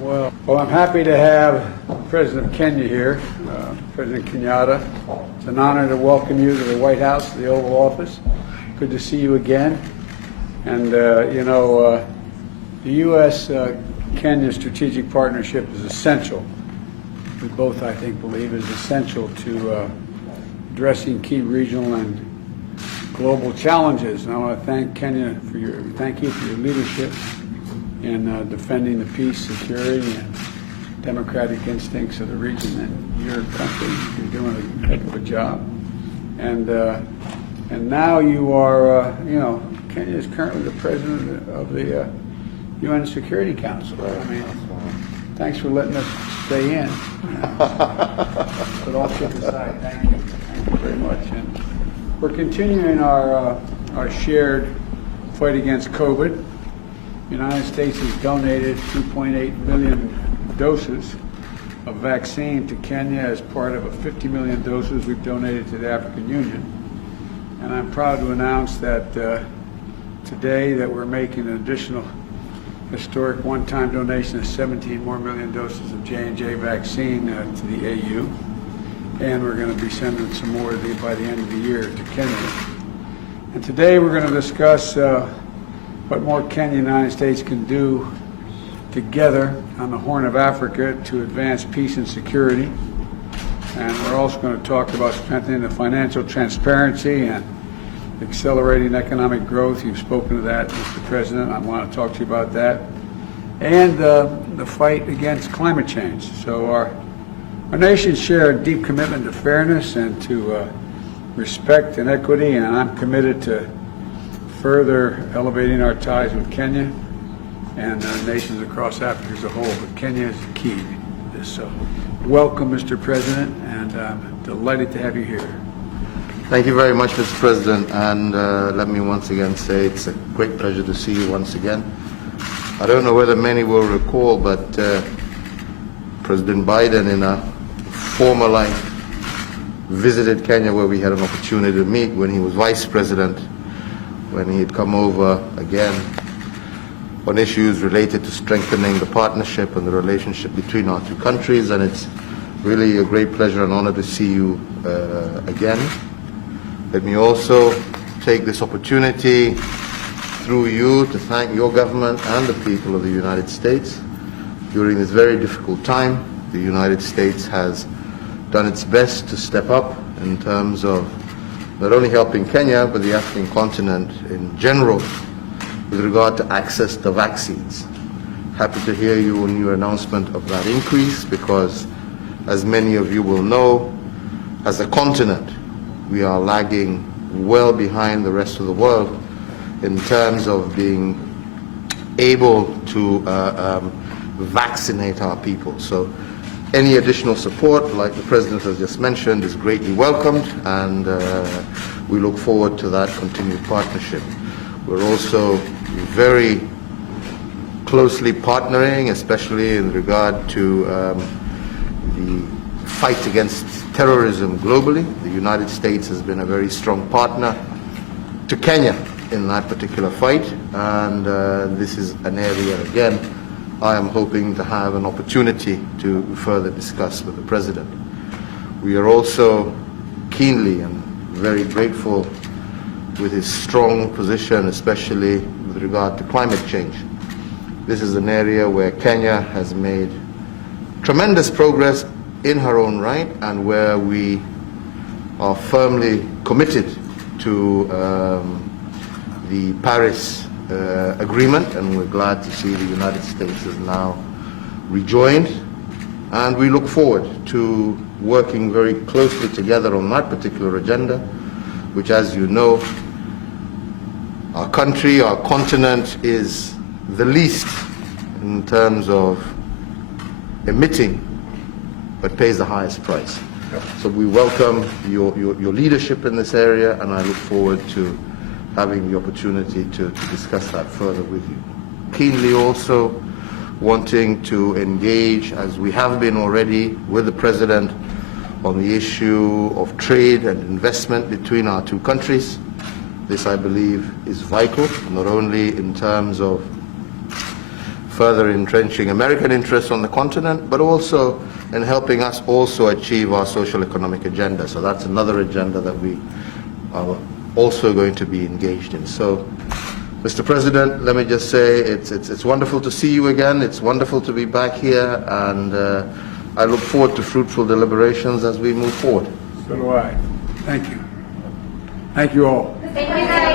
Well, I'm happy to have the President of Kenya here, President Kenyatta. It's an honor to welcome you to the White House, the Oval Office. Good to see you again. And, the U.S.-Kenya strategic partnership is essential. We both, I think, believe is essential to addressing key regional and global challenges. And I want to thank thank you for your leadership in defending the peace, security, and democratic instincts of the region and your country. You're doing a heck of a job. And now you are, Kenya is currently the president of the UN Security Council. I mean, thanks for letting us stay in. But all kidding aside, thank you. Thank you very much. And we're continuing our shared fight against COVID. The United States has donated 2.8 million doses of vaccine to Kenya as part of a 50 million doses we've donated to the African Union. And I'm proud to announce that today that we're making an additional historic one-time donation of 17 more million doses of J&J vaccine to the AU. And we're going to be sending some more by the end of the year to Kenya. And today we're going to discuss what more Kenya and the United States can do together on the Horn of Africa to advance peace and security. And we're also going to talk about strengthening the financial transparency and accelerating economic growth. You've spoken to that, Mr. President. I want to talk to you about that. And the fight against climate change. So our nations share a deep commitment to fairness and to respect and equity, and I'm committed to further elevating our ties with Kenya and nations across Africa as a whole. But Kenya is the key to this. So welcome, Mr. President, and I'm delighted to have you here. Thank you very much, Mr. President, and let me once again say it's a great pleasure to see you once again. I don't know whether many will recall, but President Biden in a former life visited Kenya, where we had an opportunity to meet when he was Vice President, when he had come over again on issues related to strengthening the partnership and the relationship between our two countries. And it's really a great pleasure and honor to see you again. Let me also take this opportunity through you to thank your government and the people of the United States. During this very difficult time, the United States has done its best to step up in terms of not only helping Kenya, but the African continent in general with regard to access to vaccines. Happy to hear you on your announcement of that increase, because as many of you will know, as a continent, we are lagging well behind the rest of the world in terms of being able to vaccinate our people. So any additional support, like the President has just mentioned, is greatly welcomed, and we look forward to that continued partnership. We're also very closely partnering, especially in regard to the fight against terrorism globally. The United States has been a very strong partner to Kenya in that particular fight, and this is an area, again, I am hoping to have an opportunity to further discuss with the President. We are also keenly and very grateful with his strong position, especially with regard to climate change. This is an area where Kenya has made tremendous progress in her own right, and where we are firmly committed to the Paris agreement, and we're glad to see the United States has now rejoined, and we look forward to working very closely together on that particular agenda, which, as you know, our country, our continent, is the least in terms of emitting, but pays the highest price. So we welcome your leadership in this area, and I look forward to having the opportunity to discuss that further with you. Keenly also wanting to engage, as we have been already, with the President on the issue of trade and investment between our two countries. This, I believe, is vital, not only in terms of further entrenching American interests on the continent, but also in helping us also achieve our social economic agenda. So that's another agenda that we are also going to be engaged in. So, Mr. President, let me just say it's wonderful to see you again. It's wonderful to be back here, and I look forward to fruitful deliberations as we move forward. So do I. Thank you. Thank you all.